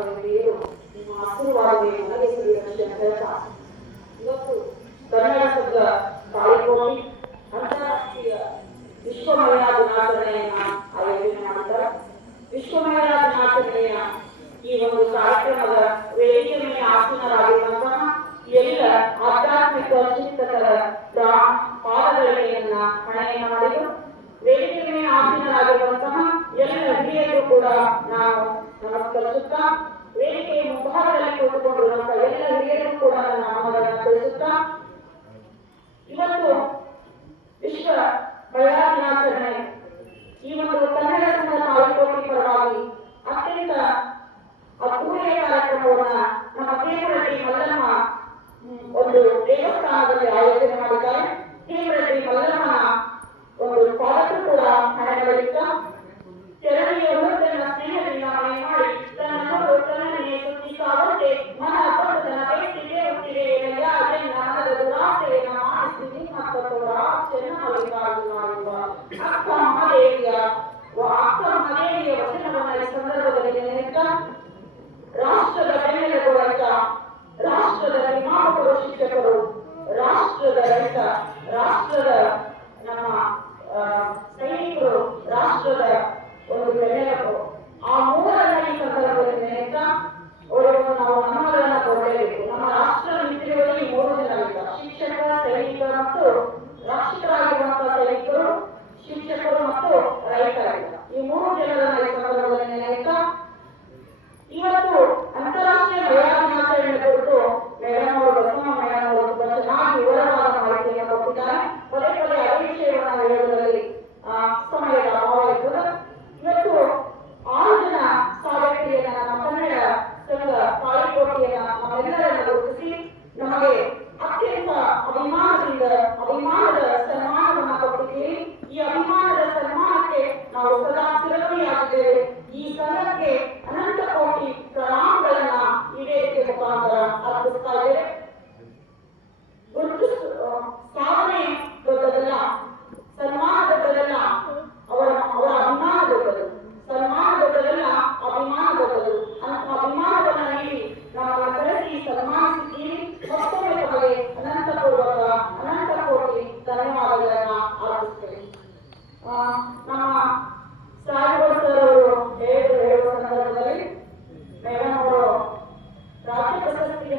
ಆಶೀರ್ವಾದಗಳು ನಿಮ್ಮ ಆಶೀರ್ವಾದವೇ ನನಗೆ ಸಿಗಲಿ ಅಂತ ಹೇಳ್ತಾ ಇವತ್ತು ಕರ್ನಾಟಕದ ತಾಯಿಕೋಟಿ ಅಂತಾರಾಷ್ಟ್ರೀಯ ವಿಶ್ವ ಮಹಿಳಾ ದಿನಾಚರಣೆಯನ್ನ ಆಯೋಜನೆ ಮಾಡಿದ್ದಾರೆ. ವಿಶ್ವ ಮಹಿಳಾ ದಿನಾಚರಣೆಯ ಈ ಒಂದು ಕಾರ್ಯಕ್ರಮದ ವೇದಿಕೆ ಮೇಲೆ ಆಸೀನರಾಗಿರುವಂತಹ ಎಲ್ಲ ಆಧ್ಯಾತ್ಮಿಕ ಚಿಂತಕರ ಪಾದಗಳಿಗೆ ನನ್ನ ಹಣೆಯನ್ನು ಮಾಡಿದರು. ವೇದಿಕೆ ಮೇಲೆ ಆಸೀನರಾಗಿರುವಂತಹ ಎಲ್ಲ ಹಿರಿಯರು ಕೂಡ ನಾನು ನಮಸ್ಕರಿಸುತ್ತಾ, ವೇದಿಕೆಯ ಮುಂಭಾಗದಲ್ಲಿ ಕುಳಿತುಕೊಂಡಿರುವಂತಹ ಎಲ್ಲ ಹಿರಿಯರು ಕೂಡ ನನ್ನ ನಾಮಗಳನ್ನು ತಿಳಿಸುತ್ತಾ, ಇವತ್ತು ವಿಶ್ವ ಮಹಿಳಾ ದಿನಾಚರಣೆ ಈ ಒಂದು ಕನ್ನಡ ಸಂಘ ತಾಲೂಕೋಟಿ ಪರವಾಗಿ ಅತ್ಯಂತ ಅದ್ಭುತ ಕಾರ್ಯಕ್ರಮವನ್ನ ನಮ್ಮ ಹೇಮರೆಡ್ಡಿ ಮಲ್ಲಮ್ಮ ಒಂದು ದೇವಸ್ಥಾನದಲ್ಲಿ ಆಯೋಜನೆ ಮಾಡಿದ್ದಾರೆ. ಹೇಮರೆಡ್ಡಿ ಮಲ್ಲಮ್ಮನ ಒಂದು ಪಾದಕ್ಕೂ ಕೂಡ ಹಣಗಳಿತ್ತ ಕೆಳಗಿಯವರು ತನ್ನ ಸ್ನೇಹದಿಂದ ಮನೆ ಮಾಡಿ ತನ್ನ ಮಗಳು ತನ್ನನ್ನೇ ಸುತ್ತಿಸಾವಂತೆ ಮನ ಬಂದು ತನ್ನ ಬೇಸಿಗೆ ಹುಟ್ಟಿದೆ ಮನದ ದುರಾಸೆಯನ್ನು ಮಾಡಿಸಿ ಮತ್ತು ಚೆನ್ನಮಲ್ಲಿಕಾರ್ಜುನ ಅಕ್ಕ ಮಹಾದೇವಿಯ ವಚನವನ್ನ ಈ ಸಂದರ್ಭದಲ್ಲಿ ನೆನೆಯುತ್ತಾ, ರಾಷ್ಟ್ರದ ಬೆನ್ನೆಲುಬಾಗಿದ್ದ ರಾಷ್ಟ್ರದ ನಿರ್ಮಾಪಕರು ಶಿಕ್ಷಕರು, ರಾಷ್ಟ್ರದ ರೈತ, ರಾಷ್ಟ್ರದ ನಮ್ಮ ಸೈನಿಕರು, ರಾಷ್ಟ್ರದ ಒಂದು ಬೆನ್ನೆಲುಬು, ಆ ಮೂರನ್ನ ಈ ಸಂದರ್ಭದಲ್ಲಿ ನೆನೆಯುತ್ತಾ ಅವರನ್ನು ನಾವು ನಮ್ಮಗಳನ್ನ ಕೊಡಲೇಬೇಕು. ನಮ್ಮ ರಾಷ್ಟ್ರ ನಿಂತಿರುವುದು ಈ ಮೂರು ಜನರಿಂದ, ಶಿಕ್ಷಕ, ಸೈನಿಕ ಮತ್ತು ರಕ್ಷಕರಾಗಿರುವಂತಹ ಸೈನಿಕರು, ಶಿಕ್ಷಕರು ಮತ್ತು ರೈತರಾಗಿದ್ದ ಈ ಮೂರು ಜನರನ್ನ ಈ ಸಂದರ್ಭದಲ್ಲಿ ನೆನೆಯುತ್ತಾ, ಇವತ್ತು ಅಂತಾರಾಷ್ಟ್ರೀಯ ಮಹಿಳಾ ದಿನಾಚರಣೆ ಕುರಿತು ಮೇಡಮ್ ಅವರು ಬಸಮ್ಮ ಮೇಡಮ್ ಅವರು ತುಂಬಾ ಚೆನ್ನಾಗಿ ವಿವರವಾದ ಮಾಹಿತಿಯನ್ನು ಕೊಟ್ಟಿದ್ದಾರೆ. ಪದೇ ಪದೇ ಅದೇ ವಿಷಯವನ್ನು ಹೇಳುವುದರಲ್ಲಿ ಸಮಯದ ಅಭಾವ ಇರ್ತದೆ. ಇವತ್ತು 6 ಜನ ಸಾಧಕಿಯನ್ನ ನಮ್ಮ ಕನ್ನಡ ಸಂಘ ತಾಳಿಕೋಟೆಯನ್ನ ನಮ್ಮೆಲ್ಲರನ್ನು ಗುರುತಿಸಿ ನಮಗೆ ಅತ್ಯಂತ ಅಭಿಮಾನದ ಸನ್ಮಾನವನ್ನು ಕೊಟ್ಟಿದ್ದೀರಿ. ಈ ಅಭಿಮಾನದ ಸನ್ಮಾನಕ್ಕೆ ನಾವು ಸದಾ ಚಿರಋಣಿಯಾಗಿದ್ದೇವೆ. ಈ ಸಂಘಕ್ಕೆ ಅನಂತ ಕೋಟಿ ಪ್ರಣಾಮಗಳನ್ನ ಈ ವೇದಿಕೆ ಮುಖಾಂತರ ಅರ್ಪಿಸ್ತಾ ಇದ್ದೇವೆ. ಸಾಧನೆ ದೊಡ್ಡದಲ್ಲ, ಸನ್ಮಾನ ದೊಡ್ಡದಲ್ಲ, ಅವರ ಅಭಿಮಾನ ದೊಡ್ಡದು. ಸನ್ಮಾನ ದೊಡ್ಡದಲ್ಲ, ಅಭಿಮಾನ ದೊಡ್ಡದು. ಅಂತ ಅಭಿಮಾನವನ್ನ ನೀಡಿ ನಮ್ಮನ್ನು ಕರೆಸಿ ಸನ್ಮಾನಿಸಿದ್ದೀರಿ. ಮತ್ತೊಮ್ಮೆ ತಮಗೆ ಅನಂತ ಕೋಟಿ ಧನ್ಯವಾದಗಳನ್ನ ಅರ್ಪಿಸ್ತೇವೆ. ನಮ್ಮ ಸಾಯಿಗೌಡ ಸರ್ ಅವರು ಹೇಳುವ ಸಂದರ್ಭದಲ್ಲಿ ಮೇಡಮ್ ಅವರು ರಾಜ್ಯ ಪ್ರಶಸ್ತಿಗೆ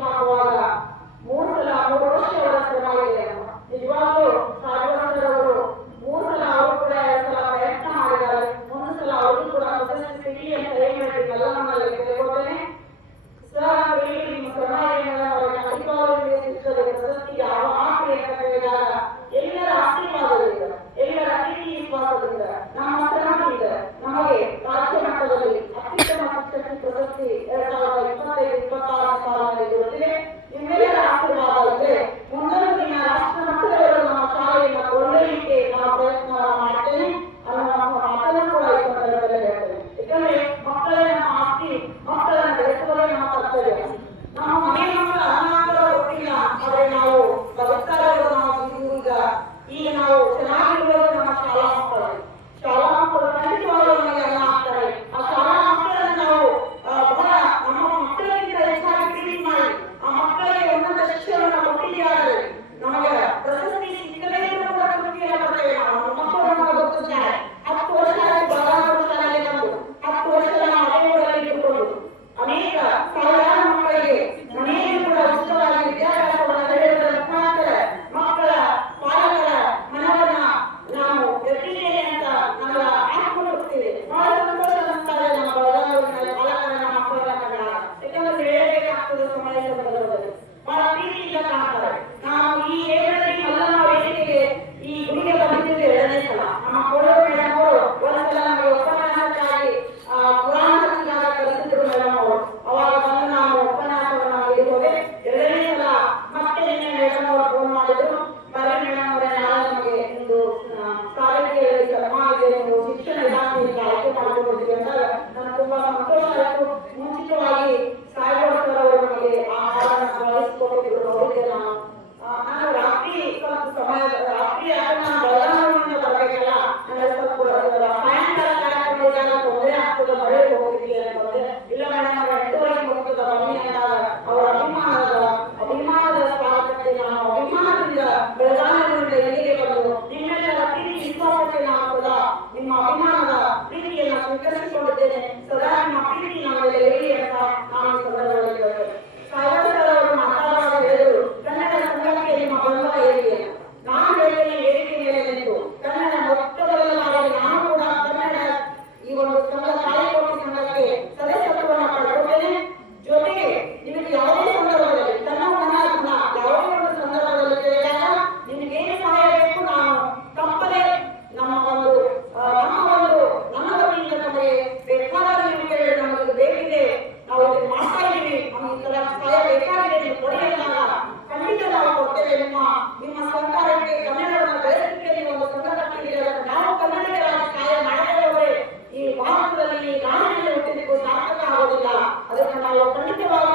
ನಾವು ಖಂಡಿತವಾಗಿ